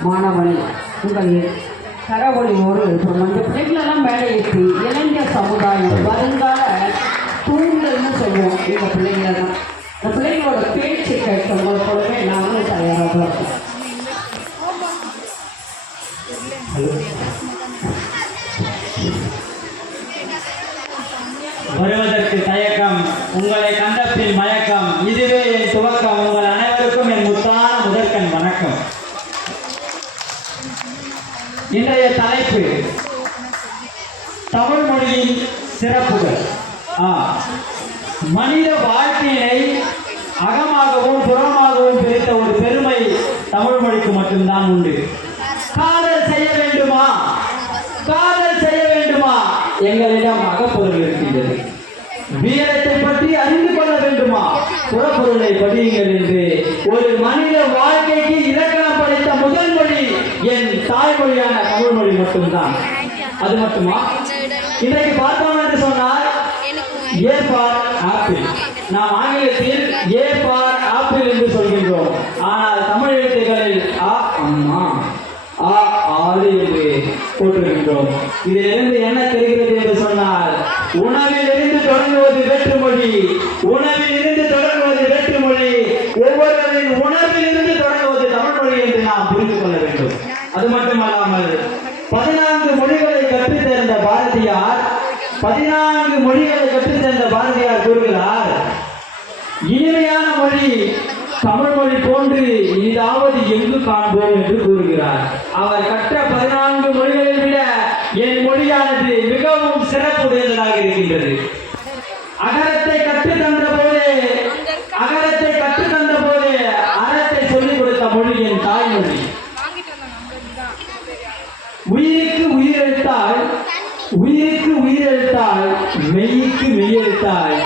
மாணவன் உங்கள் கரவொலியோடு ஒரு இந்த பிள்ளைகளெல்லாம் மேலே ஏற்றி இளைஞர் சமுதாயம் வருங்கால தூண்டல்னு சொல்லுவோம். இந்த பிள்ளைங்களை தான் இந்த பிள்ளைங்களோட பேச்சு கேட்க உங்களை போலவே நாங்களும் தயாராக தான் இருக்கோம். வருவதற்கு தயக்கம் உங்களை தமிழ் மொழியின் சிறப்புகள். ஆ மனித வாழ்க்கையை அகமாகவும் புறமாகவும் பிரித்த ஒரு பெருமை தமிழ் மொழிக்கு மட்டும்தான் உண்டு. காதல் செய்ய வேண்டுமா? காதல் செய்ய வேண்டுமா? எங்களிடம் அகப்பொருள் இருக்கின்றது. வீரத்தை பற்றி அறிந்து கொள்ள வேண்டுமா? புறப்பொருளை படியுங்கள் என்று ஒரு மனித வாழ்க்கைக்கு இலக்கணம் படைத்த முதல் மொழி என் தாய்மொழியான தமிழ் மொழி மட்டும்தான். அது மட்டுமா? இன்றைக்கு பார்த்தோம் என்று சொன்னால் ஏ பார் ஆப்பிள். நாம் ஆங்கிலத்தில் ஏ பார் ஆப்பிள் என்று சொல்கின்றோம். ஆனால் தமிழ் எழுத்துக்களில் ஆ அம்மா ஆ ஆடு என்று போட்டிருக்கின்றோம். இதிலிருந்து என்ன தெரிகிறது என்று சொன்னால் உணவில் இருந்து தொடங்குவது வேற்றுமொழி. உணவில் இருந்து தொடங்குவது வேற்றுமொழி ஒவ்வொருவரின் உணர்வில் இருந்து தொடங்குவது தமிழ் மொழி என்று நாம் புரிந்து கொள்ள வேண்டும் அது மட்டுமல்லாமல் பதினான்கு மொழிகளை கற்றுத்தந்த பாரதியார் பதினான்கு மொழிகளை கற்றுத்தந்த பாரதியார் கூறுகிறார் இனிமையான மொழி தமிழ் மொழி போன்று இனிதாவது எங்கு காண்போம்? என்று கூறுகிறார். அவர் கற்ற பதினான்கு மொழிகளை விட என் மொழியானது மிகவும் சிறப்புடையதாக இருக்கின்றது. அகரத்தை கற்றுத்தந்த தந்த போது அகரத்தை கற்று தந்த போது அறத்தை சொல்லிக் கொடுத்த மொழி என் தாய்மொழி உயிருக்கு உயிரெழுத்தாய் உயிருக்கு உயிரெழுத்தாய் மெய்க்கு மெய்யெழுத்தாய்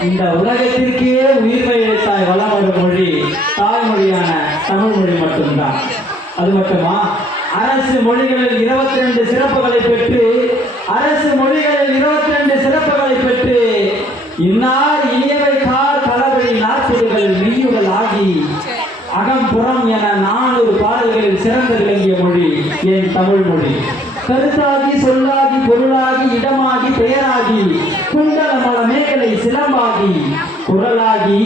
இந்த உலகத்திற்கே உயிர்மை எழுத்தாய் வளம் ஒரு மொழி தாய்மொழியான தமிழ் மொழி மட்டும்தான். அது மட்டுமா? அரசு மொழிகளில் இருபத்தி ரெண்டு சிறப்புகளை பெற்று அரசு மொழிகளில் இருபத்தி ரெண்டு சிறப்புகளை பெற்று இன்னார் இனியவை கார் தளபதி நாற்பதுகள் மெய்யுகள் ஆகி அகம்புறம் என நானூறு பாடல்களில் சிறந்து விளங்கிய மொழி என் தமிழ் மொழி. கருத்தாகி சொல்லாகி பொருளாகி இடமாகி பெயராகி குண்டலமல மேகலை சிலம்பாகி குரலாகி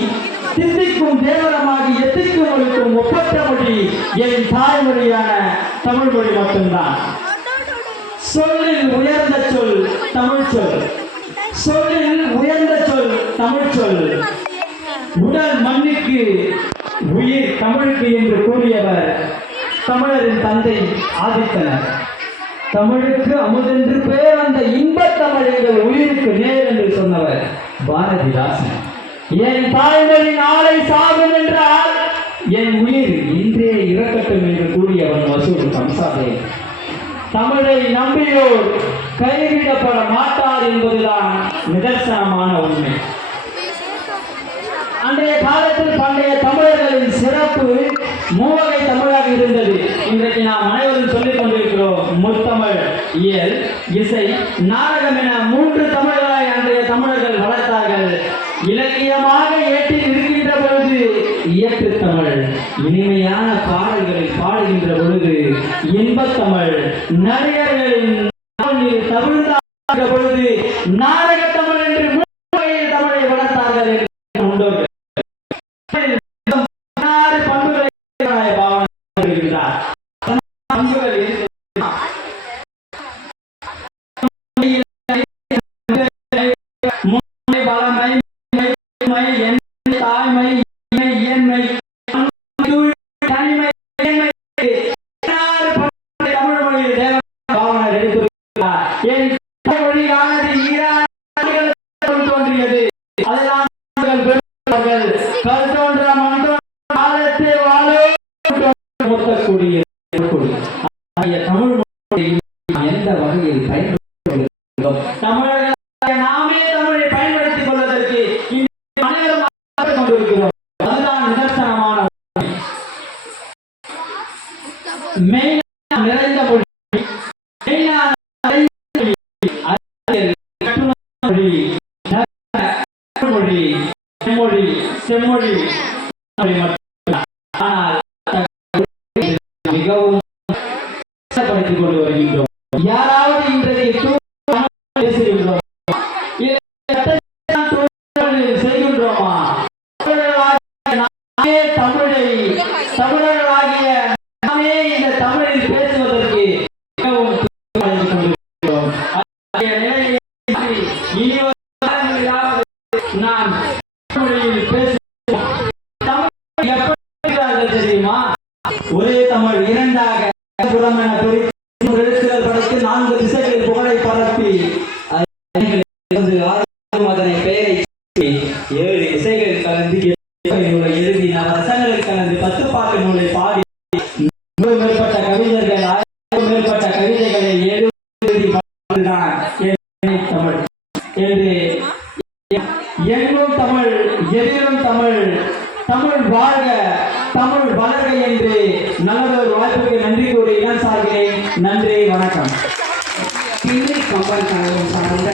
தித்திக்கும் தேவரமாகி எத்திக்கும் ஒழுக்கும் ஒப்பற்ற மொழி என் தாய்மொழியான தமிழ் மொழி மட்டும்தான். சொல்லில் உயர்ந்த சொல் தமிழ் சொல். சொல்லில் உயர்ந்த சொல் தமிழ் சொல். உடல் மண்ணுக்கு உயிர் தமிழுக்கு என்று கூறியவர் தமிழரின் தந்தை ஆதித்தனர். தமிழுக்கு அமுதென்று பேர் அந்த இன்பத் தமிழ் எங்கள் உயிருக்கு நேர் என்று சொன்னவர் பாரதிதாசன். என் தாய்மொழி நாளை சாகும் என்றால் என் உயிர் இன்றே இறக்கட்டும் என்று கூறியவன் வசூல் சம்சாதே தமிழை நம்பியோர் கைவிடப்பட மாட்டார் என்பதுதான் நிதர்சனமான உண்மை. அன்றைய காலத்தில் பண்டைய தமிழர்களின் சிறப்பு மூவகை தமிழாக இருந்தது. இன்றைக்கு நாம் அனைவரும் சொல்லி முத்தமிழ் இயல் இசை நாடகம் என மூன்று தமிழர்களாய் அன்றைய தமிழர்கள் வளர்த்தார்கள். இலக்கியமாக ஏற்றி இருக்கின்ற பொழுது இயற்று தமிழ் இனிமையான பாடல்களை பாடுகின்ற பொழுது இன்பத் தமிழ். நடிகர்களின் நாவலில் பொழுது நாடக தாய்மை, இயன்மை, தனிமை, இயன்மை. தமிழ் மொழியில் தேவ பாவனர் எடுத்துரைக்கிறார். என் தாய்மொழியானது ஈராறு தோன்றியது. அதெல்லாம் அவர்கள் பெருமார்கள் கல் தோன்ற தமிழ் கொண்டிருக்கிறோம் அதுதான் நிதர்சனமான நிறைந்த மொழி. மொழி. செம்மொழி. செம்மொழி. ஆனால் மிகவும் இருக்கிறார்கள் தெரியுமா? ஒரே தமிழ் இரண்டாக புறம் என பிரித்து மூன்று எழுத்துக்கள் படைத்து நான்கு திசைகளில் புகழை பரப்பி அதனை பெயரை ஏழு இசைகள் கலந்து நூலை எழுதி நவரசங்களில் கலந்து பத்து பாட்டு நூலை பாடி நூறு மேற்பட்ட கவிஞர்கள் ஆயிரம் மேற்பட்ட கவிதைகளை எழுதி தமிழ் என்று எங்கும் தமிழ் எதிலும் தமிழ் தமிழ் வாழ்க தமிழ் வளர்க என்று நல்லதொரு வாய்ப்புக்கு நன்றி கூறி இடம் நன்றி வணக்கம். திண்ணை கம்பன் சார்ந்த